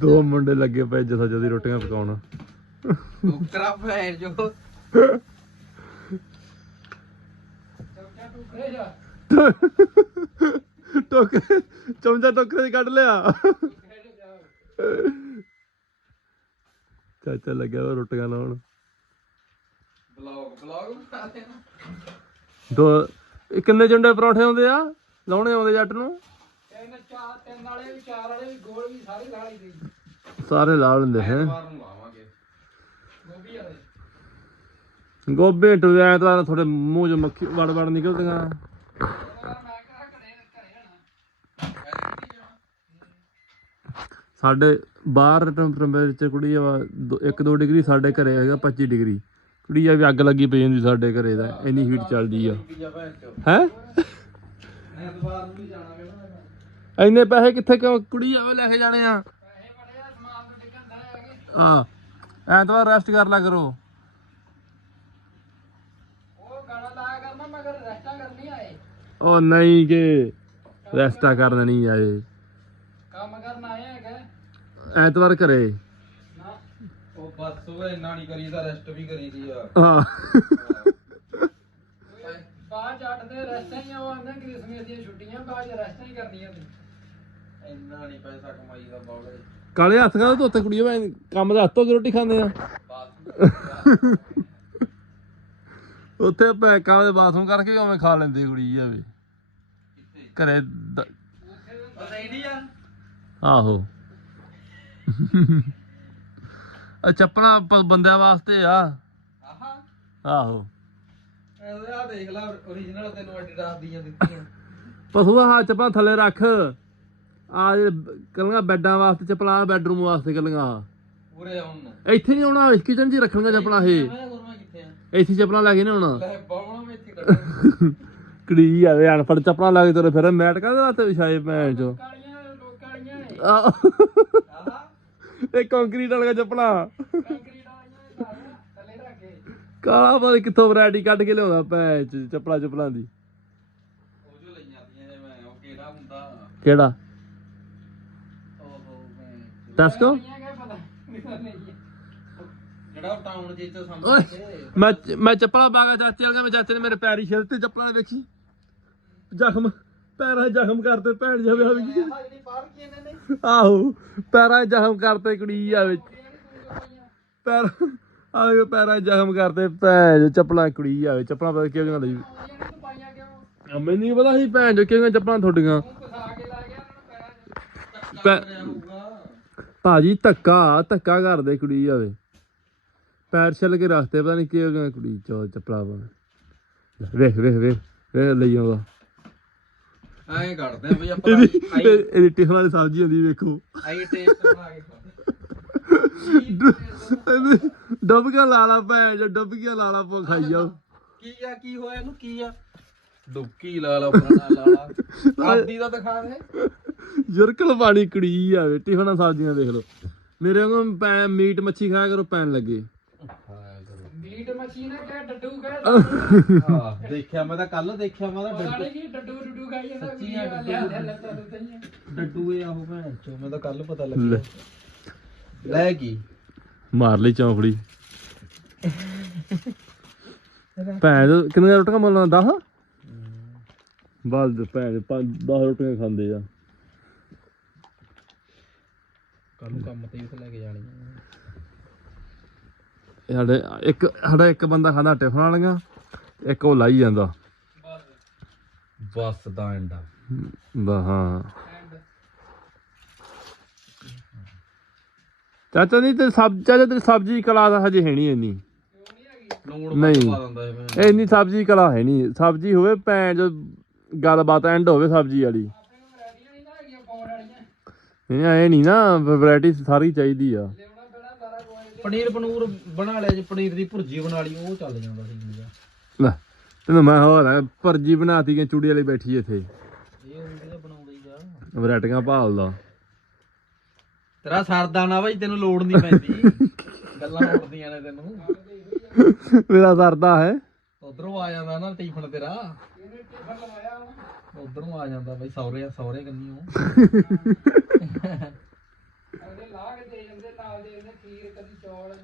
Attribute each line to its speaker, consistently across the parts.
Speaker 1: ਦੋ ਮੁੰਡੇ ਲੱਗੇ ਪਏ ਜਥਾ ਜਦੀ ਰੋਟੀਆਂ ਪਕਾਉਣ।
Speaker 2: ਟੋਕਰਾ ਭੈਣ ਜੋ।
Speaker 1: ਟੋਕਰੇ ਚਮਚਾ ਟੋਕਰੇ 'ਚ ਕੱਢ ਲਿਆ। ਚਾਚਾ ਲੱਗਿਆ ਵਾ ਰੋਟੀਆਂ ਲਾਉਣ।
Speaker 2: ਬਲੌਗ ਬਲੌਗ ਬਣਾ ਦੇਣਾ
Speaker 1: ਦੋ ਇਹ ਕਿੰਨੇ ਜੰਡੇ ਪਰੌਂਠੇ ਆਉਂਦੇ ਆ? ਲਾਉਣੇ ਆਉਂਦੇ ਜੱਟ ਨੂੰ?
Speaker 3: ਤਿੰਨ ਚਾਰ ਤਿੰਨ ਵਾਲੇ ਵੀ ਚਾਰ ਵਾਲੇ ਵੀ ਗੋਲ ਵੀ ਸਾਰੇ ਲਾ ਲਈ ਗਈ
Speaker 1: ਸਾਰੇ ਲਾ ਲੈਂਦੇ ਹੈ?
Speaker 2: ਐਤਵਾਰ ਨੂੰ ਆਵਾਂਗੇ
Speaker 3: ਗੋਭੀ ਵਾਲੇ।
Speaker 1: ਗੋਭੇ ਟੂ ਐਤਵਾਰ ਨੂੰ ਤੁਹਾਡੇ ਮੂੰਹ 'ਚ ਮੱਖੀ ਵੜ ਵੜ ਨਿਕਲਦੀਆਂ।
Speaker 3: ਮੈਂ ਕਿਹਾ ਘਰੇ ਘਰੇ ਹਣਾ
Speaker 1: ਸਾਡੇ ਬਾਹਰ ਟੈਂਪਰੇਚਰ ਕੁੜੀ ਆ 1-2 ਡਿਗਰੀ ਸਾਡੇ ਘਰੇ ਹੈਗਾ 25 ਡਿਗਰੀ। ਕੁੜੀ ਆ ਵੀ ਅੱਗ ਲੱਗੀ ਪਈ ਜਾਂਦੀ ਸਾਡੇ ਘਰੇ ਦਾ ਇੰਨੀ ਹੀਟ ਚੱਲਦੀ ਆ। ਹੈ?
Speaker 2: ਐਤਵਾਰ ਨੂੰ ਵੀ ਜਾਣਾ ਕਹਿੰਦਾ
Speaker 1: ਇੰਨੇ ਪੈਸੇ ਕਿੱਥੇ ਕਿਉਂ ਕੁੜੀ ਆਵੇ ਲੈ ਕੇ ਜਾਣੇ ਆ।
Speaker 3: ਪੈਸੇ
Speaker 1: ਐਤਵਾਰ ਰੈਸਟ ਕਰ ਲਿਆ ਕਰੋ।
Speaker 3: ਉਹ ਗਾਣਾ ਰੈਸਟਾਂ
Speaker 1: ਨਹੀਂ ਕਿ ਰੈਸਟਾ ਕਰਨ ਨਹੀਂ ਆਏ
Speaker 3: ਕੰਮ ਕਰਨ ਆਏ ਹੈਗੇ
Speaker 1: ਐਤਵਾਰ ਘਰੇ।
Speaker 2: ਉਹ ਬਸ ਉਹ ਇੰਨਾ ਨਹੀਂ ਕਰੀਦਾ ਰੈਸਟ ਵੀ ਕਰੀਦੀ ਆ
Speaker 1: ਹਾਂ
Speaker 3: ਬਾਹਰ ਜੱਟ ਦੇ ਰੈਸਟਾਂ ਹੀ ਆਉਂਦੇ ਕ੍ਰਿਸਮਸ ਦੀਆਂ ਛੁੱਟੀਆਂ, ਬਾਅਦ ਰੈਸਟਾਂ ਹੀ ਕਰਨੀਆਂ ਤੇ।
Speaker 2: ਇੰਨਾ ਨਹੀਂ ਪੈਸਾ ਕਮਾਈ ਦਾ ਬੌਲੇ
Speaker 1: ਕਾਲੇ ਹੱਥ ਕਾ ਧੋਤੇ ਕੁੜੀ ਵਾ ਕੰਮ ਦੇ ਹੱਥੋਂ ਰੋਟੀ ਖਾਂਦੇ ਆ। ਉੱਥੇ ਪੈਕਾਂ ਦੇ ਬਾਥਰੂਮ ਕਰਕੇ ਉਵੇਂ ਖਾ ਲੈਂਦੀ ਕੁੜੀ ਜਾਵੇ ਘਰੇ ਦ-
Speaker 2: ਆ।
Speaker 1: ਆਹੋ। ਆ ਚੱਪਲਾਂ ਪ- ਬੰਦਿਆਂ ਵਾਸਤੇ ਆ।
Speaker 2: ਆਹਾ।
Speaker 1: ਆਹੋ।
Speaker 2: ਇਹ ਆ ਦੇਖ ਲੈ origignal ਤੈਨੂੰ ਐਡੀਡਾਸ ਦੀਆਂ ਦਿੱਤੀਆਂ।
Speaker 1: ਪਸ਼ੂ ਹੱਥ ਚੱਪਲਾਂ ਥੱਲੇ ਰੱਖ। ਆ ਕੱਲੀਆਂ ਬੈੱਡਾਂ ਵਾਸਤੇ ਚੱਪਲਾਂ ਬੈਡਰੂਮ ਵਾਸਤੇ ਕੱਲੀਆਂ।
Speaker 2: ਪੂਰੇ ਆਉਣ
Speaker 1: ਇੱਥੇ ਨਹੀਂ ਆਉਣਾ ਕਿਚਨ 'ਚ ਹੀ ਰੱਖਣੀਆਂ ਚੱਪਲਾਂ ਇਹ। ਇੱਥੇ ਚੱਪਲਾਂ ਲੈ ਕੇ ਨਹੀਂ ਆਉਣਾ।
Speaker 2: ਲੈ ਬਾਉਣਾ ਮੈਂ ਇੱਥੇ ਕੱਢਾਂ
Speaker 1: ਕੁੜੀ ਆਵੇ ਅਨਫੜ ਚੱਪਲਾਂ ਲਾ ਕੇ ਤੁਰੇ ਫਿਰ। ਮੈਟ ਕਾਹਦੇ ਵਾਸਤੇ ਵਿਛਾਏ ਭੈਣ ਚੋ ਇਹ ਕੰਕਰੀਟ ਵਾਲੀਆਂ ਚੱਪਲਾਂ ਕਾਲਾ ਪਤਾ ਕਿੱਥੋਂ ਵੈਰਾਈਟੀ ਕੱਢ ਕੇ ਲਿਆਉਂਦਾ ਭੈਣ ਚ ਚੱਪਲਾਂ ਚੱਪਲਾਂ ਦੀ।
Speaker 2: ਉਹ ਜੋ ਲਈਆਂ ਦੀਆਂ ਜੇ ਮੈਂ ਉਹ ਕਿਹੜਾ ਹੁੰਦਾ?
Speaker 1: ਕਿਹੜਾ?
Speaker 2: ਓਹੋ
Speaker 3: ਨਹੀਂ
Speaker 2: ਜਿਹੜਾ ਟਾਊਨ ਜੇ ਚ
Speaker 1: ਓਏ ਮੈਂ ਮੈਂ ਚੱਪਲਾਂ ਚਾਚੇ ਮੈਂ ਚਾਚੇ ਨੇ ਮੇਰੇ ਪੈਰੀ ਛਿਲ ਤੇ ਚੱਪਲਾਂ ਨੇ ਵੇਖੀ। ਜ਼ਖਮ ਪੈਰਾਂ 'ਚ ਜ਼ਖਮ ਕਰਤੇ ਭੈਣ ਜਾਵੇ ਆ ਵੀ
Speaker 2: ਆਹ
Speaker 1: ਆਹੋ ਪੈਰਾਂ 'ਚ ਜ਼ਖਮ ਕਰਤੇ ਕੁੜੀ ਆਵੇ ਪੈਰ ਆਵੇ ਪੈਰਾਂ 'ਚ ਜ਼ਖਮ ਕਰਤੇ ਭੈਣ ਚੱਪਲਾਂ ਕੁੜੀ ਆਵੇ ਚੱਪਲਾਂ ਪਤਾ ਕਿਉਂ
Speaker 3: ਤੂੰ
Speaker 1: ਆ ਮੈਨੂੰ ਨਹੀਂ ਪਤਾ ਸੀ ਭੈਣ ਜੋ ਕਿਉਂ ਚੱਪਲਾਂ ਤੁਹਾਡੀਆਂ? ਭਾਜੀ ਧੱਕਾ ਧੱਕਾ ਕਰਦੇ ਕੁੜੀ ਆਵੇ। ਪੈਰ ਛਿੱਲ ਕੇ ਰੱਖਤੇ ਪਤਾ ਨਹੀਂ ਕੀ ਹੋ ਗਿਆ ਕੁੜੀ ਚੋ ਚੱਪਲਾਂ ਪਾ ਵੇਖ ਵੇਖ ਵੇਖ ਵੇਖ ਲਈ ਆਉਂਦਾ।
Speaker 2: ਐਂ ਕੱਢਦੇ ਆ ਬਈ ਆਪਾਂ
Speaker 1: ਇਹਦੀ
Speaker 2: ਆਈ
Speaker 1: ਇਹ- ਇਹਦੀ ਟਿਫਨ ਵਾਲੀ ਸਬਜ਼ੀ ਹੁੰਦੀ ਵੇਖੋ।
Speaker 2: ਆਈ ਟੇਸਟ ਬਣਾ ਕੇ ਖਾਂਦੇ
Speaker 1: ਇਹਦੀ ਡੁੱਬਕੀਆਂ ਲਾ ਲਾ ਭੈਣ ਜੋ ਡੁੱਬਕੀਆਂ ਲਾ ਲਾ ਪੋ ਖਾਈ ਜਾਓ
Speaker 2: ਕੀ ਆ ਕੀ ਹੋਇਆ ਇਹਨੂੰ? ਕੀ ਆ? ਡੁਬਕੀ ਲਾ ਲਾ ਪੁਰਾਣਾ ਲਾ ਲਾ ਆਦੀ ਦਾ ਦਿਖਾ ਦੇ।
Speaker 1: ਜੁਰਕਲ ਪਾਣੀ ਕੁੜੀ ਆਵੇ ਟਿਫਨਾਂ ਸਬਜ਼ੀਆਂ ਦੇਖ ਲਓ। ਮੇਰੇ ਵਾਂਗੂ ਪੈ ਮੀਟ ਮੱਛੀ ਖਾਇਆ ਕਰੋ ਪੈਣ ਲੱਗੇ।
Speaker 3: ਮੀਟ ਮਸ਼ੀਨ ਹੈ ਕਿ ਡੱਡੂ ਕਹੇ
Speaker 2: ਹਾਂ ਦੇਖਿਆ ਮੈਂ ਤਾਂ ਕੱਲ ਦੇਖਿਆ ਮੈਂ ਤਾਂ
Speaker 3: ਪਤਾ ਨਹੀਂ ਕੀ ਡੱਡੂ ਡੱਡੂ ਖਾਈ ਜਾਂਦਾ
Speaker 2: ਸੱਚੀ ਆ,
Speaker 3: ਲਿਆ
Speaker 2: ਡੱਡੂ।
Speaker 3: ਲਿਆ ਲੱਤਾਂ ਲੁੱਤਾਂ ਜਿਹੀਆਂ।
Speaker 2: ਡੱਡੂ ਇਹ ਆਹੋ ਭੈਣ ਚੋ ਮੈਂ ਤਾਂ ਕੱਲ ਪਤਾ ਲੱਗਿਆ। ਲੈ ਕੀ?
Speaker 1: ਮਾਰ ਲਈ ਚੌਂਕੜੀ। ਭੈਣ ਚੋ ਕਿੰਨੀਆਂ ਰੋਟੀਆਂ ਮੰਨਣਾ 10 ਬਸ ਭੈਣ 10 ਰੋਟੀਆਂ ਖਾਂਦੇ ਆ।
Speaker 2: ਕੱਲ ਨੂੰ ਕੰਮ ਤੇ ਵੀ ਲੈ ਕੇ ਜਾਣੀ
Speaker 1: ਇਹ ਸਾਡੇ ਇੱਕ ਸਾਡਾ ਇੱਕ ਬੰਦਾ ਖਾਂਦਾ ਟਿਫਨ ਵਾਲੀਆਂ ਇੱਕ ਉਹ ਲਾਈ ਜਾਂਦਾ।
Speaker 2: ਬਸ ਦਾ ਐਂਡਾ
Speaker 1: ਬਾ ਹਾਂ। ਚਾਚਾ ਨਹੀਂ ਤੇ ਸਬ ਚਾਚਾ ਤੇਰੀ ਸਬਜ਼ੀ ਕਲਾ ਦਾ ਹਜੇ ਹੈ ਨਹੀਂ ਇੰਨੀ।
Speaker 2: ਲੂਣ
Speaker 1: ਨਹੀਂ।
Speaker 2: ਪਾ ਦਿੰਦਾ ਇਹ। ਭੈਣ
Speaker 1: ਇੰਨੀ ਸਬਜ਼ੀ ਕਲਾ ਹੈ ਨਹੀਂ ਸਬਜ਼ੀ ਹੋਵੇ ਭੈਣ ਜੋ ਗੱਲਬਾਤ ਐਂਡ ਹੋਵੇ ਸਬਜ਼ੀ ਵਾਲੀ
Speaker 3: ਆਪਣੇ ਨੂੰ ਵੈਰਾਈਟੀਆਂ ਨਹੀਂ ਨਾ ਹੈਗੀਆਂ ਪਾਉਣ ਵਾਲੀਆਂ
Speaker 1: ਨਹੀਂ ਐ ਨਹੀਂ ਨਾ ਵੈਰਾਈਟੀ ਸਾਰੀ ਚਾਹੀਦੀ ਆ।
Speaker 2: ਪਨੀਰ ਪਨੂਰ ਬਣਾ ਲਿਆ ਜੇ ਪਨੀਰ ਦੀ ਭੁਰਜੀ ਬਣਾ ਲਈ ਉਹ ਚੱਲ ਜਾਂਦਾ ਸੀ ਜੀ
Speaker 1: ਲੈ ਤੈਨੂੰ ਮੈਂ ਹੋਰ ਆ, ਭਰਜੀ ਬਣਾਤੀ ਕਿ ਚੂੜੀ ਵਾਲੀ ਬੈਠੀ ਇੱਥੇ?
Speaker 2: ਇਹ ਹੁੰਦੀ ਤਾਂ ਬਣਾਉਂਦਾ ਹੀ ਜਾ
Speaker 1: ਵੈਰਾਈਟੀਆਂ ਭਾਲਦਾ।
Speaker 2: ਤੇਰਾ ਸਰਦਾ ਨਾ ਬਾਈ ਤੈਨੂੰ ਲੋੜ ਨਹੀਂ ਪੈਂਦੀ। ਗੱਲਾਂ ਉੜਦੀਆਂ ਨੇ ਤੈਨੂੰ।
Speaker 1: ਮੇਰਾ ਸਰਦਾ ਹੈ।
Speaker 2: ਉਧਰੋਂ ਆ ਜਾਂਦਾ ਨਾ ਟਿਫਨ ਤੇਰਾ। ਉਧਰ ਨੂੰ ਆ ਜਾਂਦਾ ਬਈ ਸੌਰੇ ਸੌਰੇ ਕੰਨੀ ਉਹ
Speaker 3: ਉਹਦੇ ਲਾ ਕੇ ਦੇ ਜਾਂਦੇ ਨਾਲ ਦੇ ਜਾਂਦੇ ਖੀਰ ਕਦੀ ਚੌਲ।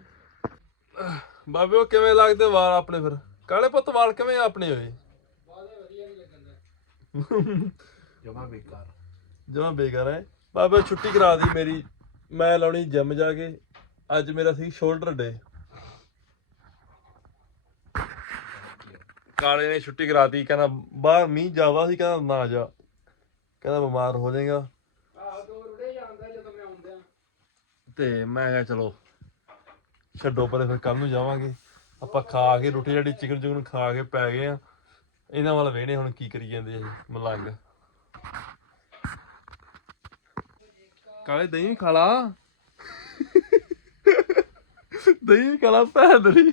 Speaker 1: ਬਾਬੇ ਉਹ ਕਿਵੇਂ ਲੱਗਦੇ ਵਾਲ ਆਪਣੇ ਫਿਰ? ਕਾਲੇ ਪੁੱਤ ਵਾਲ ਕਿਵੇਂ ਆਪਣੇ ਹੋਏ
Speaker 3: ਬਾਦੇ ਵਧੀਆ ਨਹੀਂ ਲੱਗਦਾ
Speaker 2: ਜਮਾ ਬੇਕਾਰ।
Speaker 1: ਜਮਾ ਬੇਕਾਰ ਹੈ। ਬਾਬੇ ਛੁੱਟੀ ਕਰਾ ਦੀ ਮੇਰੀ। ਮੈਂ ਲਾਉਣੀ ਜਿਮ ਜਾ ਕੇ। ਅੱਜ ਮੇਰਾ ਸੀ ਸ਼ੋਲਡਰ ਡੇ ਕਾਲੇ ਨੇ ਛੁੱਟੀ ਕਰਾਤੀ ਕਹਿੰਦਾ ਬਾਹਰ ਮੀਂਹ ਜਾਵਾ ਸੀ ਕਹਿੰਦਾ ਨਾ ਜਾ। ਕਹਿੰਦਾ ਬਿਮਾਰ ਹੋ ਜਾਏਗਾ। ਤੇ ਮੈਂ ਕਿਹਾ ਚਲੋ ਛੱਡੋ ਪਰੇ ਫਿਰ ਕੱਲ ਨੂੰ ਜਾਵਾਂਗੇ। ਆਪਾਂ ਖਾ ਕੇ ਰੋਟੀ ਜਿਹੜੀ ਚਿਕਨ ਚਿਕਨ ਖਾ ਕੇ ਪੈ ਗਏ ਆ। ਇਹਨਾਂ ਵੱਲ ਵੇਹਣੇ ਹੁਣ ਕੀ ਕਰੀ ਜਾਂਦੇ ਆ ਮਲੰਗ। ਕਾਲੇ ਦਹੀਂ ਵੀ ਖਾ ਲਾ। ਦਹੀਂ ਵੀ ਖਾ ਲਾ ਭੈਣ ਦੀ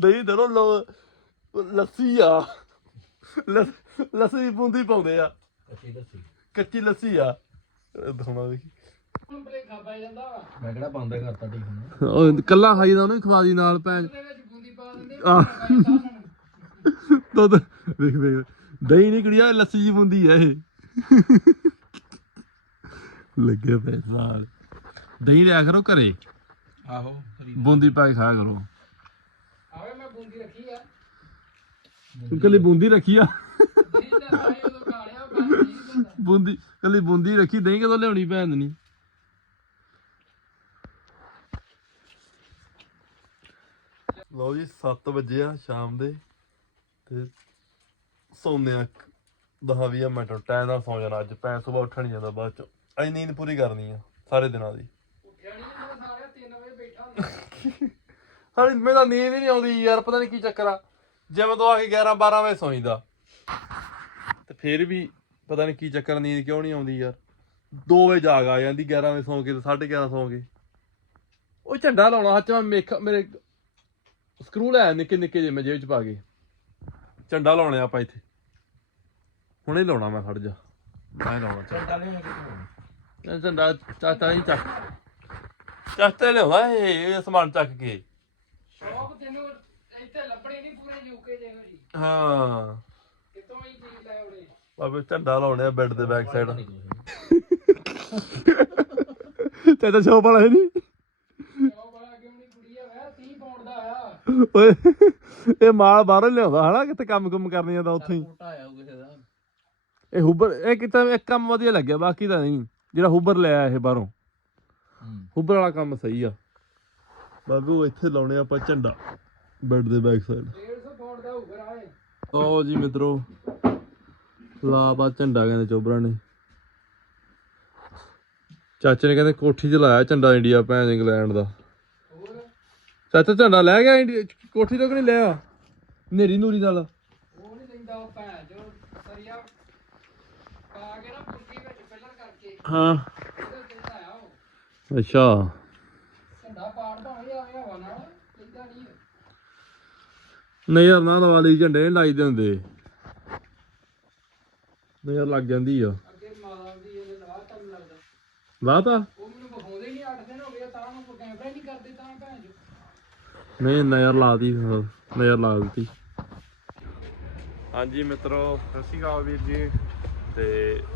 Speaker 1: ਦਹੀਂ ਦਰੋ ਲੋ ਲੱਸੀ ਆ। ਲੱਸ- ਲੱਸੀ ਬੂੰਦੀ ਪਾਉਂਦੇ ਆ।
Speaker 2: ਅੱਛੀ ਦੱਸੀ
Speaker 1: ਕੱਚੀ ਲੱਸੀ ਆ।
Speaker 3: ਹੁਣ ਜਾਂਦਾ ਵਾ।
Speaker 2: ਮੈਂ ਕਿਹੜਾ ਬੰਦ ਕਰਤਾ ਟੀਫਨ
Speaker 1: ਉਹ ਕੱਲਾ ਖਾਈ ਦਾ ਉਹਨੂੰ ਖਵਾ ਦੀ ਨਾਲ ਭੈਣ।
Speaker 3: ਉਹਦੇ ਵਿੱਚ ਬੂੰਦੀ ਪਾ ਦਿੰਦੇ
Speaker 1: ਆਹ। ਦੁੱਧ। ਵੇਖ ਵੇਖ ਦਹੀਂ ਨਹੀਂ ਕੁੜੀਆ ਲੱਸੀ ਜੀ ਬੁੰਦੀ ਆ ਇਹ। ਲੱਗੇ ਪਏ ਸਾਲ ਦਹੀਂ ਲਿਆ ਕਰੋ ਘਰੇ।
Speaker 2: ਆਹੋ
Speaker 1: ਬੂੰਦੀ ਪਾ ਕੇ ਖਾਇਆ ਕਰੋ।
Speaker 3: ਆਵੇ ਮੈਂ ਬੂੰਦੀ ਰੱਖੀ
Speaker 1: ਤੂੰ ਕੱਲੀ ਬੂੰਦੀ ਰੱਖੀ ਆ। ਬੂੰਦੀ ਕੱਲੀ ਬੂੰਦੀ ਰੱਖੀ ਦਹੀਂ ਕਦੋਂ ਲਿਆਉਣੀ ਭੈਣ ਨਹੀਂ ਲਓ ਜੀ 7 ਵਜੇ ਆ ਸ਼ਾਮ ਦੇ ਤੇ ਸੌਂਦੇ ਆ 10 20 ਮਿੰਟ ਟਾਈਮ ਨਾਲ ਸੌਂ ਜਾਣਾ ਅੱਜ। ਪੈ ਸਵੇਰ ਉੱਠਣ ਨਹੀਂ ਜਾਂਦਾ ਬਾਅਦ ਚ। ਅੱਜ ਨੀਂਦ ਪੂਰੀ ਕਰਨੀ ਆ ਸਾਰੇ ਦਿਨਾਂ ਦੀ।
Speaker 3: ਉੱਠਿਆ ਨਹੀਂ ਜਾਂਦਾ ਸਾਰਿਆ 3 ਵਜੇ ਬੈਠਾ ਹੁੰਦਾ।
Speaker 1: ਹਾਲੇ ਮੈਨੂੰ ਤਾਂ ਨੀਂਦ ਹੀ ਨਹੀਂ ਆਉਂਦੀ ਯਾਰ ਪਤਾ ਨਹੀਂ ਕੀ ਚੱਕਰ ਆ। ਜਿਵੇਂ ਤੋਂ ਆ ਕੇ 11 12 ਵਜੇ ਸੌਂਈਦਾ। ਤੇ ਫਿਰ ਵੀ ਪਤਾ ਨਹੀਂ ਕੀ ਚੱਕਰ ਨੀਂਦ ਕਿਉਂ ਨਹੀਂ ਆਉਂਦੀ ਯਾਰ। 2 ਵਜੇ ਜਾਗ ਆ ਜਾਂਦੀ 11 ਵਜੇ ਸੌਂ ਕੇ ਤੇ 11:30 ਸੌਂ ਕੇ। ਉਹ ਝੰਡਾ ਲਾਉਣਾ ਹੱਥ 'ਚ ਮੈਂ ਮੇਖ ਮੇਰੇ ਸਕਰੂ ਲੈ ਆਇਆ ਨਿੱਕੇ ਨਿੱਕੇ ਜਿਹੇ ਮੈਂ ਜੇਬ 'ਚ ਪਾ ਕੇ। ਝੰਡਾ ਲਾਉਣੇ ਆਪਾਂ ਇੱਥੇ। ਹੁਣੇ ਲਾਉਣਾ ਮੈਂ ਖੜ ਜਾ। ਮੈਂ ਲਾਉਣਾ ਝੰਡਾ। ਇਹ ਝੰਡਾ ਚਾਚਾ ਹੀ ਚੱਕ। ਚਾਚਾ ਲਿਆਉਂਦਾ ਇਹ ਇਹ ਸਮਾਨ ਚੱਕ ਕੇ।
Speaker 3: ਸ਼ੌਕ ਤੈਨੂੰ ਇੱਥੇ ਲੱਭਣੇ ਨਹੀਂ ਪੂਰੇ ਯੂਕੇ ਜਿਹੋ। ਜੀ
Speaker 1: ਹਾਂ।
Speaker 3: ਕਿਤੋਂ ਹੀ ਚੀਜ਼ ਲੈ ਆਉਣੇ?
Speaker 1: ਬਾਬੇ ਝੰਡਾ ਲਾਉਣੇ ਆ ਬੈੱਡ ਦੇ ਬੈਕ ਸਾਈਡ। ਚਾਚਾ ਸ਼ੋਪ ਵਾਲਾ ਹੈ ਨਹੀਂ
Speaker 3: ਸ਼ੌਕ ਵਾਲਾ ਕਿਉਂ ਨਹੀਂ ਕੁੜੀ ਆ ਵੇ 30 ਪਾਉਂਡ ਦਾ ਆ।
Speaker 1: ਓਏ ਇਹ ਮਾਲ ਬਾਹਰੋਂ ਲਿਆਉਂਦਾ ਹਨਾ? ਕਿਤੇ ਕੰਮ ਕੁਮ ਕਰਨੀ ਜਾਂਦਾ ਉੱਥੇ ਹੀ।
Speaker 2: ਆਇਆ ਉਹ ਕਿਸੇ ਦਾ।
Speaker 1: ਇਹ ਹੁਬਰ ਇਹ ਕਿਤਾ ਇੱਕ ਕੰਮ ਵਧੀਆ ਲੱਗਿਆ ਬਾਕੀ ਤਾਂ ਨਹੀਂ। ਜਿਹੜਾ ਹੁਬਰ ਲਿਆ ਇਹ ਬਾਹਰੋਂ। ਹੁਬਰ ਵਾਲਾ ਕੰਮ ਸਹੀ ਆ। ਬਾਬੂ ਇੱਥੇ ਲਾਉਣੇ ਆਪਾਂ ਝੰਡਾ। ਬੈੱਡ ਦੇ ਬੈਕ ਸਾਈਡ
Speaker 3: 150 ਪਾਉਂਡ ਦਾ ਉਗਰ ਆਏ
Speaker 1: ਲਓ ਜੀ ਮਿੱਤਰੋ, ਲਾ ਝੰਡਾ ਕਹਿੰਦੇ ਚੋਬਰਾ ਨੇ। ਚਾਚੇ ਨੇ ਕਹਿੰਦੇ ਕੋਠੀ 'ਚ ਲਾਇਆ ਝੰਡਾ ਇੰਡੀਆ ਭੈਣ ਇੰਗਲੈਂਡ ਦਾ। ਚਾਚਾ ਝੰਡਾ ਲੈ ਗਿਆ ਇੰਡੀ- ਕੋਠੀ ਤੋਂ ਕਿ ਨਹੀਂ ਲਿਆ? ਨੇਰੀ ਨੂਰੀ ਨਾਲ।
Speaker 3: ਉਹ ਨਹੀਂ ਲੈਂਦਾ ਉਹ ਭੈਣ ਜੋ ਸਰੀਆ ਪਾ ਕੇ ਨਾ ਪੁਰਕੀ ਵਿੱਚ ਫਿਲਰ ਕਰਕੇ
Speaker 1: ਹਾਂ।
Speaker 3: ਉਹਦੇ ਤੇ ਲਾਇਆ ਉਹ
Speaker 1: ਅੱਛਾ
Speaker 3: ਝੰਡਾ ਪਾੜ ਭਾਵੇਂ ਆਵੇ ਹਵਾ ਨਾਲ ਲੈਂਦਾ ਨਹੀਂ
Speaker 1: ਨਹੀਂ ਯਾਰ ਨਾ ਵਾਲੀ ਝੰਡੇ ਨਹੀਂ ਲਾਈਦੇ ਹੁੰਦੇ। ਨਹੀਂ ਯਾਰ ਲੱਗ ਜਾਂਦੀ ਆ।
Speaker 3: ਅੱਗੇ ਮਾਤਾ ਦੀ ਇਹਨੇ ਲਵਾ ਤਾਂ ਨੀ ਲੱਗਦਾ।
Speaker 1: ਲਾਤਾ
Speaker 3: ਉਹ ਮੈਨੂੰ ਵਿਖਾਉਂਦੇ ਹੀ ਨਹੀਂ 8 ਦਿਨ ਹੋ ਗਏ ਤਾਂ ਨੂੰ ਕੋਈ ਕੈਮਰਾ ਹੀ ਨਹੀਂ ਕਰਦੇ ਤਾਂ ਭੈਣ ਜੋ
Speaker 1: ਨਹੀਂ ਨਜ਼ਰ ਲਾਤੀ ਨਜ਼ਰ ਲਾ ਦਿੱਤੀ। ਹਾਂਜੀ ਮਿੱਤਰੋ ਸਤਿ ਸ਼੍ਰੀ ਅਕਾਲ ਵੀਰ ਜੀ। ਤੇ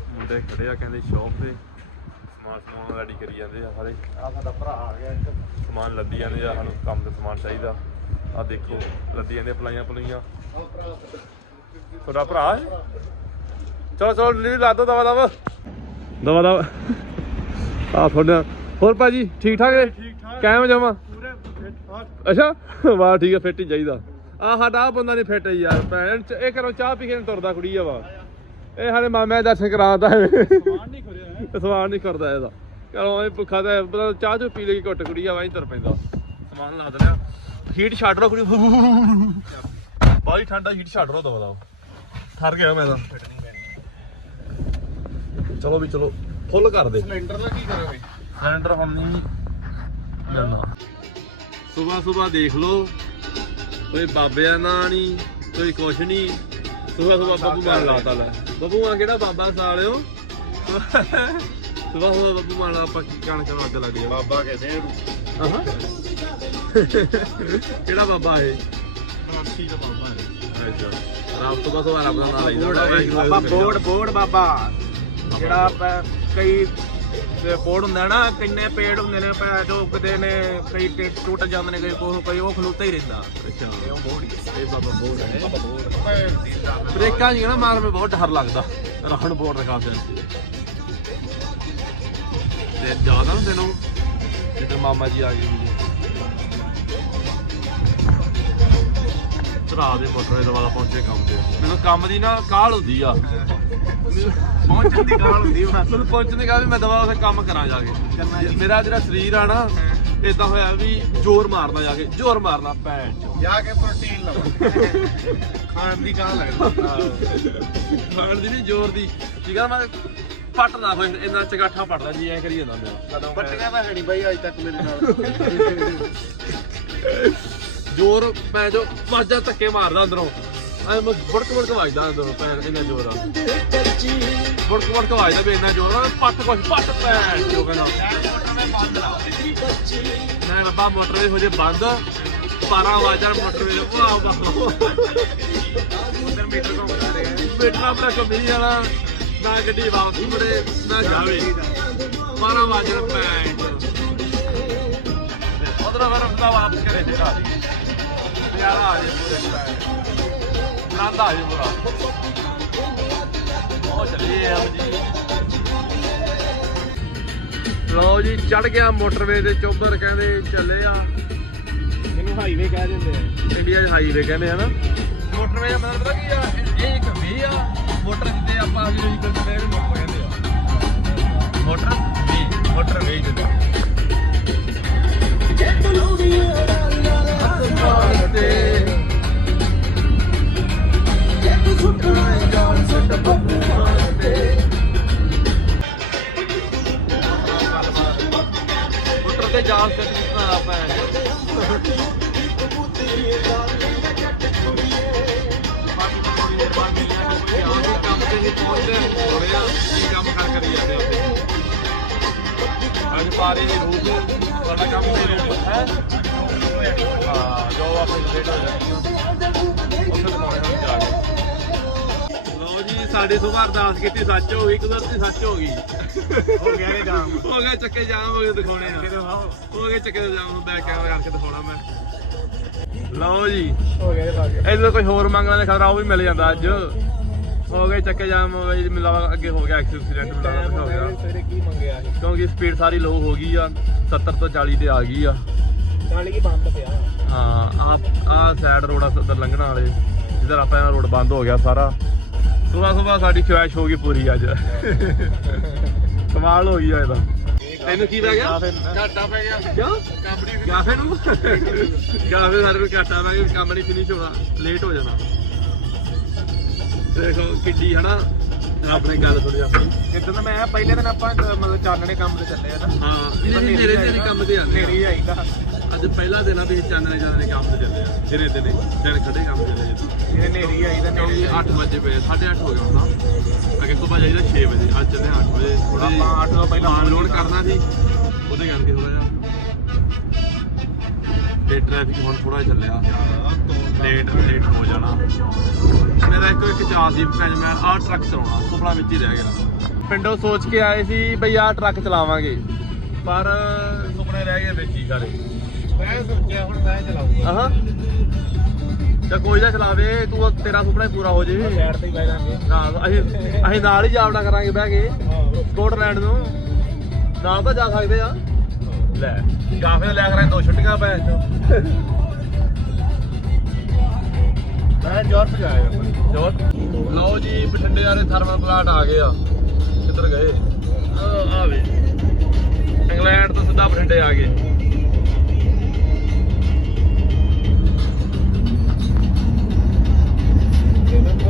Speaker 1: ਮੁੰਡੇ ਖੜੇ ਆ ਕਹਿੰਦੇ ਸ਼ੌਪ ਤੇ। ਸਮਾਨ ਸਮੂਨ ਰੈਡੀ ਕਰੀ ਜਾਂਦੇ ਆ ਸਾਰੇ।
Speaker 2: ਆ ਸਾਡਾ ਭਰਾ ਆ ਗਿਆ ਇੱਕ।
Speaker 1: ਸਮਾਨ ਲੱਦੀ ਜਾਂਦੇ ਆ ਸਾਨੂੰ ਕੰਮ ਤੇ ਸਮਾਨ ਚਾਹੀਦਾ। ਆ ਦੇਖੋ ਲੱਦੀ ਜਾਂਦੇ ਪਲਾਈਆਂ ਪਲਾਈਆਂ ਤੁਹਾਡਾ ਭਰਾ ਹੈ? ਚਲੋ ਚਲੋ ਲੀ ਲਾ ਦੋ ਦਵਾ ਦਵਾ ਦਵਾ ਦਵਾ ਆ ਤੁਹਾਡਾ ਹੋਰ ਭਾਜੀ ਠੀਕ ਠਾਕ ਹੈ ਠੀਕ ਠਾਕ ਕਾਇਮ ਜਮਾ?
Speaker 2: ਪੂਰੇ ਫਿੱਟ ਫਾਟ
Speaker 1: ਅੱਛਾ ਵਾਹ ਠੀਕ ਹੈ ਫਿੱਟ ਹੀ ਚਾਹੀਦਾ ਆ ਸਾਡਾ ਆਹ ਬੰਦਾ ਨਹੀਂ ਫਿੱਟ ਯਾਰ ਭੈਣ ਚ- ਇਹ ਘਰੋਂ ਚਾਹ ਪੀ ਕੇ ਨੀ ਤੁਰਦਾ ਕੁੜੀ ਆ ਵਾ ਇਹ ਸਾਡੇ ਮਾਮੇ ਦਾ ਦਰਸ਼ਨ ਕਰਾਉਂਦਾ ਹੈ।
Speaker 2: ਸਮਾਨ ਨਹੀਂ ਖੁਰਿਆ ਹੈ।
Speaker 1: ਸਮਾਨ ਨਹੀਂ ਕਰਦਾ ਇਹਦਾ। ਘਰੋਂ ਇਹ ਭੁੱਖਾ ਤੇ ਪਤਾ ਚਾਹ ਚੋ ਪੀ ਲਈ ਘੁੱਟ ਕੁੜੀ ਆ ਵਾਂ ਤੁਰ ਪੈਂਦਾ। ਸਮਾਨ ਲਾ ਦਿੰਦਾ ਹੀਟ ਛੱਡ ਰੋ ਕੁੜੀ ਬਾਹਲੀ ਠੰਡਾ ਹੀਟ ਛੱਡ ਰੋ ਦਵਾ ਦਾ ਠਰ ਗਿਆ ਮੈਂ ਤਾਂ। ਚਲੋ ਵੀ ਚਲੋ ਫੁੱਲ ਕਰ ਦੇ।
Speaker 2: ਸਿਲੰਡਰ ਨਾਲ ਕੀ ਕਰੋਗੇ?
Speaker 1: ਸਿਲੰਡਰ ਹੁਣ ਨਹੀਂ ਮਿਲਣਾ ਸਵੇਰ ਸਵੇਰ ਦੇਖ ਲਓ। ਕੋਈ ਬਾਬਿਆਂ ਦਾ ਨਹੀਂ ਕੋਈ ਕੁਛ ਨਹੀਂ ਸਵੇਰ ਸਵੇਰ ਬੱਬੂ ਮਾਨ ਲਾਤਾ ਲੈ। ਬੱਬੂ ਮਾਨ ਕਿਹੜਾ ਬਾਬਾ ਸਾਲਿਓ? ਸਵੇਰ ਸਵੇਰ ਬੱਬੂ ਮਾਨ ਲਾ ਆਪਾਂ ਕੀ ਕਣ ਕਣ ਅੱਗ ਲੱਗ ਜਾ
Speaker 2: ਬਾਬਾ ਕਹਿੰਦੇ
Speaker 1: ਆਹਾਂ। ਕਿਹੜਾ ਬਾਬਾ ਇਹ?
Speaker 2: ਰਾਖੀ ਦਾ ਬਾਬਾ ਹੈ
Speaker 1: ਵਿੱਚ ਰੱਬ ਤੋਂ ਬਸ ਉਹ ਰੱਬ ਦਾ ਨਾਮ ਲਈ
Speaker 4: ਬਾਬਾ ਬੋੜ ਬੋੜ ਬਾਬਾ। ਜਿਹੜਾ ਆਪਾਂ ਕਈ ਤੇ ਬੋੜ ਹੁੰਦਾ ਨਾ ਕਿੰਨੇ ਪੇੜ ਹੁੰਦੇ ਨੇ ਪੈ ਜੋ ਉੱਗਦੇ ਨੇ ਕਈ ਟੇ- ਟੁੱਟ ਜਾਂਦੇ ਨੇ ਕਈ ਕੋਹ ਕਈ ਉਹ ਖਲੋਤਾ ਹੀ ਰਹਿੰਦਾ। ਇਹ ਉਹ ਬੋੜ ਹੀ ਹੈ।
Speaker 1: ਇਹ ਬਾਬਾ ਬੋੜ ਹੈ।
Speaker 4: ਬਾਬਾ ਬੋੜ
Speaker 1: ਬ੍ਰੇਕਾਂ ਜੀ ਨਾ ਮਾਰਨ ਵਿੱਚ ਬਹੁਤ ਡਰ ਲੱਗਦਾ। ਰਾਹਣ ਬੋਰਡ ਦੇ ਤੇ ਜ਼ਿਆਦਾ ਹੁੰਦੇ ਨੂੰ ਜਿੱਦਾਂ ਮਾਮਾ ਜੀ ਆ ਗਏ ਭਰਾ ਦੇ ਮੋਟਰ ਦੇ ਵਾਲਾ ਪਹੁੰਚੇ ਕੰਮ ਤੇ। ਮੈਨੂੰ ਕੰਮ ਦੀ ਨਾ ਕਾਹਲ ਹੁੰਦੀ ਆ।
Speaker 4: ਪਹੁੰਚਣ ਦੀ ਗੱਲ ਹੁੰਦੀ ਬਸ
Speaker 1: ਮੈਨੂੰ ਪਹੁੰਚਣ ਦੀ ਕਾਹਲ ਵੀ ਮੈਂ ਦਵਾ ਉਸੇ ਕੰਮ ਕਰਾਂ ਜਾ ਕੇ। ਮੇਰਾ ਜਿਹੜਾ ਸਰੀਰ ਆ ਨਾ ਇਦਾਂ ਹੋਇਆ ਵੀ ਜ਼ੋਰ ਮਾਰਨਾ ਜਾ ਕੇ ਜ਼ੋਰ ਮਾਰਨਾ ਪੈਣ ਚ।
Speaker 4: ਜਾ ਕੇ ਪ੍ਰੋਟੀਨ ਲਓ ਖਾਣ ਦੀ ਗੱਲ ਲੱਗਦਾ
Speaker 1: ਖਾਣ ਦੀ ਨਹੀਂ ਜ਼ੋਰ ਦੀ। ਠੀਕ ਆ ਮੈਂ ਪੱਟਦਾ ਹੋਏ ਇੰਨਾ ਚਗਾਠਾ ਪੱਟਦਾ ਜੀ ਐ ਕਰੀ ਜਾਂਦਾ ਮੇਰਾ
Speaker 4: ਪੱਟੀਆਂ ਤਾਂ ਹੈ ਨਹੀਂ ਬਾਈ ਅੱਜ ਤੱਕ ਮੇਰੇ ਨਾਲ।
Speaker 1: ਜ਼ੋਰ ਪੈ ਜੋ ਵਾਜਾ ਧੱਕੇ ਮਾਰਦਾ ਅੰਦਰੋਂ। ਐ ਮੈਂ ਬੜਕ ਬੜਕ ਵੱਜਦਾ ਅੰਦਰੋਂ ਪੈਣ ਇੰਨਾ ਜ਼ੋਰ ਆ। ਬੜਕ ਬੜਕ ਵੱਜਦਾ ਵੀ ਇੰਨਾ ਜ਼ੋਰ ਆ ਪੱਟ ਕੁਛ, ਪੱਟ ਪੈਣ ਜੋ ਕਹਿੰਦਾ? ਮੈਂ ਰੱਬਾ ਮੋਟਰ ਹੋ ਜੇ ਬੰਦ। 12 ਵਾਜਾਂ ਮੋਟਰ ਦੇ ਵਾਹ ਵਾਹ
Speaker 4: ਉਧਰ ਮੀਟਰ ਘੁੰਮਦਾ ਰਿਹਾ
Speaker 1: ਬੇਟਾ ਆਪਣਾ ਕਮੀ ਵਾਲਾ ਨਾ ਗੱਡੀ ਵਾਪਸ ਮੁੜੇ, ਨਾ ਜਾਵੇ। 12 ਵਾਜਾਂ ਪੈਣ। ਉਧਰ ਫਿਰ ਆਪਣਾ ਵਾਪਸ ਕਰੇ ਤੇ ਘਰ ਯਾਰਾ ਆ ਜੇ ਪੂਰੇ ਪੈਣ ਨਾਂਦਾ ਆ ਜੇ ਪੂਰਾ ਉਹ ਚੱਲੀਏ ਆਪ ਜੀ ਲਓ ਜੀ ਚੜ ਗਿਆ ਮੋਟਰਵੇ ਦੇ ਚੋਬਰ ਕਹਿੰਦੇ ਚੱਲੇ ਆ।
Speaker 4: ਇਹਨੂੰ ਹਾਈਵੇ ਕਹਿ ਦਿੰਦੇ ਆ।
Speaker 1: ਇੰਡੀਆ 'ਚ ਹਾਈਵੇ ਕਹਿੰਦੇ ਆ ਨਾ। ਮੋਟਰਵੇ ਦਾ ਮਤਲਬ ਪਤਾ ਕੀ ਆ? ਇਹ ਇੱਕ ਵੇ ਆ ਮੋਟਰ ਜਿੱਤੇ ਆਪਾਂ ਵਹੀਕਲ ਤੇ ਇਹਨੂੰ ਮੋਟਰ ਕਹਿੰਦੇ ਆ। ਮੋਟਰ ਵੇ ਮੋਟਰ ਵੇ ਜਿੱਤੇ ਤੇ ਜਾਨ ਤੇ ਕਿੰਨਾ ਆਪਾਂ ਕੰਮ ਤੇ ਨਹੀਂ ਪਹੁੰਚਦੇ ਹੋ ਰਿਹਾ ਕੀ ਕੰਮ ਕਰ ਕਰੀ ਜਾਂਦੇ ਉੱਥੇ ਅੱਜ ਪਾਰੇ ਦੀ ਰੂਪ ਤੁਹਾਡਾ ਕੰਮ ਤੇ ਰੂਪ ਹੈ। ਹਾਂ ਜੋ ਆਪਣੀ ਲੇਟ ਹੋ ਜਾਂਦੀ ਉੱਥੇ ਦਿਖਾਉਣੇ ਹੁਣ ਜਾ ਕੇ ਲਓ ਜੀ, ਸਾਡੇ ਸੁਭਾ ਅਰਦਾਸ ਕੀਤੀ, ਸੱਚ ਹੋ ਗਈ ਕੁਦਰਤੀ ਸੱਚ ਹੋ ਗਈ।
Speaker 4: ਹੋ ਗਿਆ ਨੇ ਜਾਮ।
Speaker 1: ਹੋ ਗਿਆ ਚੱਕੇ ਜਾਮ ਹੋ ਗਏ ਦਿਖਾਉਣੇ ਆ।
Speaker 4: ਕਿਤੇ ਵਾਓ
Speaker 1: ਹੋ ਗਏ ਚੱਕੇ ਦੇ ਜਾਮ ਬੈਕ ਕੈਮਰਾ ਕਰਕੇ ਦਿਖਾਉਣਾ ਮੈਂ। ਲਓ ਜੀ।
Speaker 4: ਹੋ ਗਿਆ ਭਾਗ
Speaker 1: ਇਹਦੇ ਕੋਈ ਹੋਰ ਮੰਗਣਾ ਦੇ ਖਬਰ ਉਹ ਵੀ ਮਿਲ ਜਾਂਦਾ ਅੱਜ। ਹੋ ਗਏ ਚੱਕੇ ਜਾਮ ਮਿਲਾਵਾ ਅੱਗੇ ਹੋ ਗਿਆ ਐਕਸੀਡੈਂਟ ਮਿਲਾਵਾ ਹੋ ਗਿਆ।
Speaker 4: ਸਵੇਰੇ ਕੀ ਮੰਗਿਆ ਸੀ?
Speaker 1: ਕਿਉਂਕਿ ਸਪੀਡ ਸਾਰੀ ਲੋ ਹੋ ਗਈ ਆ 70 ਤੋਂ 40 ਤੇ ਆ ਗਈ ਆ।
Speaker 4: ਨਾਲੇ ਕੀ ਬੰਦ ਪਿਆ?
Speaker 1: ਹਾਂ ਆ ਆ ਸਾਈਡ ਰੋਡ ਆ ਸਦਰ ਲੰਘਣ ਵਾਲੇ। ਜਿੱਧਰ ਆਪਾਂ ਰੋਡ ਬੰਦ ਹੋ ਗਿਆ ਸਾਰਾ। ਸੁਬਾ ਸੁਬਾ ਸਾਡੀ ਚੁਆਇਸ਼ ਹੋ ਗਈ ਪੂਰੀ ਅੱਜ। ਕਮਾਲ ਹੋ ਗਈ ਆ ਇਹਦਾ। ਤੈਨੂੰ ਕੀ ਪੈ ਗਿਆ?
Speaker 4: ਘਾਟਾ ਪੈ ਗਿਆ।
Speaker 1: ਕਿਉਂ? ਗਾਫੇ ਨੂੰ। ਗਾਫੇ ਸਾਰੇ ਨੂੰ ਘਾਟਾ ਪੈ ਗਿਆ ਕੰਮ ਨਹੀਂ ਫਿਨਿਸ਼ ਹੋਣਾ ਲੇਟ ਹੋ ਜਾਣਾ। ਦੇਖੋ ਕਿੱਡੀ ਹਨਾ ਆਪਣੇ ਗੱਲ ਸੁਣੀ ਆਪਣੀ।
Speaker 4: ਜਿੱਦਾਂ ਦਾ ਮੈਂ ਪਹਿਲੇ ਦਿਨ ਆਪਾਂ ਅਹ ਮਤਲਬ ਚਾਨਣੇ ਕੰਮ ਤੇ ਚੱਲੇ ਆ ਨਾ।
Speaker 1: ਹਾਂ ਜਿਹੜੇ ਮੇਰੇ ਤੇ ਕੰਮ ਤੇ ਆਉਂਦੇ
Speaker 4: ਨੇਰੀ ਆਈਦਾ
Speaker 1: ਆ। ਅੱਜ ਪਹਿਲਾ ਦਿਨ ਆ ਵੀ ਚਾਨਣੇ ਚਾਨਣੇ ਕੰਮ ਤੇ ਚੱਲੇ ਆ। ਜਿਹੜੇ ਦਿਨੇ ਦਿਨ ਖੜੇ ਕੰਮ ਚੱਲੇ ਜਦੋਂ
Speaker 4: ਇਹ ਨੇਰੀ ਆਈਦਾ
Speaker 1: ਕਿਉਂਕਿ
Speaker 4: ਨੇਰੀ
Speaker 1: 8 ਵਜੇ ਪਏ 8:30 ਹੋ ਗਿਆ ਹੁਣ ਅੱਗੇ ਸੁਬਾ ਜਾਈਦਾ 6 ਵਜੇ ਅੱਜ ਚੱਲੇ 8 ਵਜੇ। ਥੋੜਾ
Speaker 4: ਆਪਾਂ ਅੱਠ ਤੋਂ ਪਹਿਲਾਂ
Speaker 1: ਲੋਡ ਕਰਨਾ ਸੀ ਉਹਦੇ ਕਰਕੇ ਥੋੜਾ ਜਿਹਾ। ਤੇ ਟ੍ਰੈਫਿਕ ਹੁਣ ਥੋੜਾ ਚੱਲਿਆ। ਲੇਟ ਲੇਟ ਹੋ ਜਾਣਾ। ਮੇਰਾ ਇੱਕ ਇੱਕ ਚਾਹ ਸੀ ਭੈਣ ਮੈਂ ਆਹ ਟਰੱਕ ਚਲਾਉਣਾ ਸੁਪਨਾ ਵਿੱਚ ਹੀ ਰਹਿ ਗਿਆ। ਪਿੰਡੋਂ ਸੋਚ ਕੇ ਆਏ ਸੀ ਬਈ ਆਹ ਟਰੱਕ ਚਲਾਵਾਂਗੇ। ਪਰ ਸੁਪਨੇ ਰਹਿ ਗਏ ਵਿੱਚ ਹੀ ਸਾਰੇ।
Speaker 4: ਮੈਂ ਸੋਚਿਆ ਹੁਣ ਮੈਂ ਚਲਾਉਂਗਾ
Speaker 1: ਆਹਾਂ। ਤੇ ਕੋਈ ਨਾ ਚਲਾਵੇ ਤੂੰ ਤੇਰਾ ਸੁਪਨਾ ਹੀ ਪੂਰਾ ਹੋ ਜੇ।
Speaker 4: ਸਾਈਡ ਤੇ ਹੀ ਬਹਿ ਜਾਾਂਗੇ।
Speaker 1: ਹਾਂ ਅਸੀਂ ਅਸੀਂ ਨਾਲ ਹੀ ਜਾਵੜਾ ਕਰਾਂਗੇ ਬਹਿ ਕੇ। ਸਕਾਟਲੈਂਡ ਨੂੰ। ਨਾਲ ਤਾਂ ਜਾ ਸਕਦੇ ਆ। ਲੈ ਕਾਫੇ ਲੈ ਕਰਾਂ ਦੋ ਛੁੱਟੀਆਂ ਪੈ
Speaker 4: ਮੈਂ ਜੋਰ ਪਜਾਇਆ
Speaker 1: ਜੋਰ ਲਓ ਜੀ ਬਠਿੰਡੇ ਵਾਲੇ ਥਰਮਲ ਪਲਾਂਟ ਆ ਗਏ ਆ। ਕਿੱਧਰ ਗਏ? ਆ ਵੇ ਇੰਗਲੈਂਡ ਤੋਂ ਸਿੱਧਾ ਬਠਿੰਡੇ ਆ ਗਏ।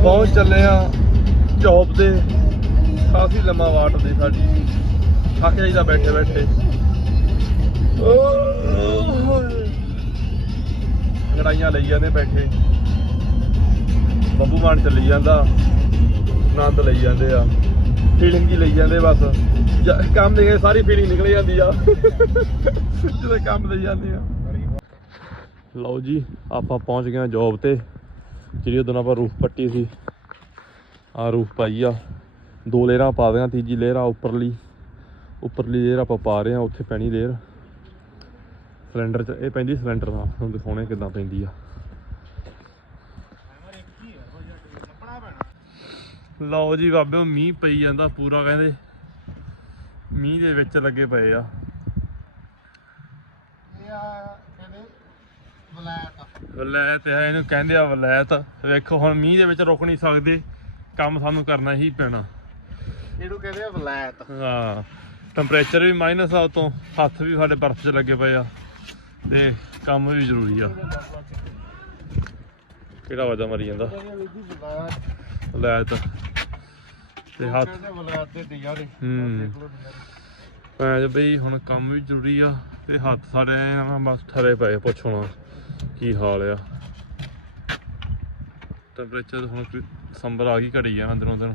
Speaker 1: ਪਹੁੰਚ ਚੱਲੇ ਆ ਜੌਬ ਤੇ ਕਾਫੀ ਲੰਮਾ ਵਾਟ ਦੀ ਸਾਡੀ। ਥੱਕ ਜਾਈਦਾ ਬੈਠੇ ਬੈਠੇ। ਲੜਾਈਆਂ ਲਈ ਜਾਂਦੇ ਬੈਠੇ। ਬੱਬੂ ਮਾਨ ਚੱਲੀ ਜਾਂਦਾ, ਆਨੰਦ ਲਈ ਜਾਂਦੇ ਆ ਫੀਲਿੰਗ ਹੀ ਲਈ ਜਾਂਦੇ ਬਸ। ਜ- ਕੰਮ ਦੇ ਸਾਰੀ ਫੀਲਿੰਗ ਨਿਕਲ ਜਾਂਦੀ ਆ। ਜਦੋਂ ਕੰਮ ਲਈ ਜਾਂਦੇ ਆ। ਲਓ ਜੀ, ਆਪਾਂ ਪਹੁੰਚ ਗਏ ਜੌਬ ਤੇ। ਜਿਹੜੀ ਉਦੋਂ ਆਪਾਂ ਰੂਫ ਪੱਟੀ ਸੀ ਆ ਰੂਫ ਪਾਈ ਆ। ਦੋ ਲੇਅਰਾਂ ਪਾ ਦਿਆਂ, ਤੀਜੀ ਲੇਅਰ ਆ ਉੱਪਰਲੀ। ਉੱਪਰਲੀ ਲੇਅਰ ਆਪਾਂ ਪਾ ਰਹੇ ਆ, ਉੱਥੇ ਪੈਣੀ ਲੇਅਰ। ਸਿਲੰਡਰ ਚ, ਇਹ ਪੈਂਦੀ ਸਿਲੰਡਰ ਨਾਲ ਤੁਹਾਨੂੰ ਦਿਖਾਉਣੇ ਕਿੱਦਾਂ ਪੈਂਦੀ ਆ। ਲਓ ਜੀ ਬਾਬੇ ਮੀਂਹ ਪਈ ਜਾਂਦਾ ਪੂਰਾ ਕਹਿੰਦੇ ਮੀਂਹ ਦੇ ਵਿੱਚ ਲੱਗੇ ਪਏ ਆ।
Speaker 2: ਇਹ ਆ ਕਹਿੰਦੇ ਬਲੈਕ
Speaker 1: ਵਲੈਤ ਹੈ ਇਹਨੂੰ ਕਹਿੰਦੇ ਆ ਵਲੈਤ। ਵੇਖੋ ਹੁਣ ਮੀਂਹ ਦੇ ਵਿੱਚ ਰੁਕ ਨਹੀਂ ਸਕਦੇ ਕੰਮ ਸਾਨੂੰ ਕਰਨਾ ਹੀ ਪੈਣਾ।
Speaker 2: ਇਹਨੂੰ ਕਹਿੰਦੇ ਆ ਬਲੈਕ
Speaker 1: ਹਾਂ ਟੈਂਪਰੇਚਰ ਵੀ ਮਾਈਨਸ ਆ ਉਤੋਂ ਹੱਥ ਵੀ ਸਾਡੇ ਬਰਫ਼ 'ਚ ਲੱਗੇ ਪਏ ਆ ਤੇ ਕੰਮ ਵੀ ਜ਼ਰੂਰੀ ਆ। ਕਿਹੜਾ ਵਾਜਾ ਮਰੀ ਜਾਂਦਾ? ਵਲੈਤ ਤੇ। ਹੱਥ। ਹੂੰ। ਭੈਣ ਬਈ ਹੁਣ ਕੰਮ ਵੀ ਜ਼ਰੂਰੀ ਆ ਤੇ ਹੱਥ ਸਾਡੇ ਆ ਬਸ ਠਰੇ ਪਏ ਪੁੱਛ ਹੁਣ ਕੀ ਹਾਲ ਆ। ਟੈਂਪਰੇਚਰ ਹੁਣ ਦਸੰਬਰ ਆ ਗਈ ਘੜੀ ਆ ਅੰਦਰੋਂ ਦਿਨ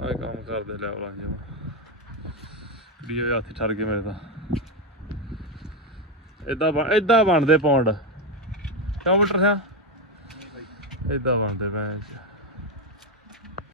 Speaker 1: ਆਹ ਕੰਮ ਕਰਦੇ ਲੈ ਲਾਂ ਜਾਵਾਂ ਵੀ ਇਹ ਹੱਥ ਠਰ ਗਏ ਮੇਰੇ ਤਾਂ। ਇਦਾਂ ਇਦਾਂ ਬਣਦੇ ਪੌਂਡ। ਕਿਉਂ ਮਟਰ ਸਿਆ? ਇਦਾਂ ਬਣਦੇ ਭੈਣ ਚ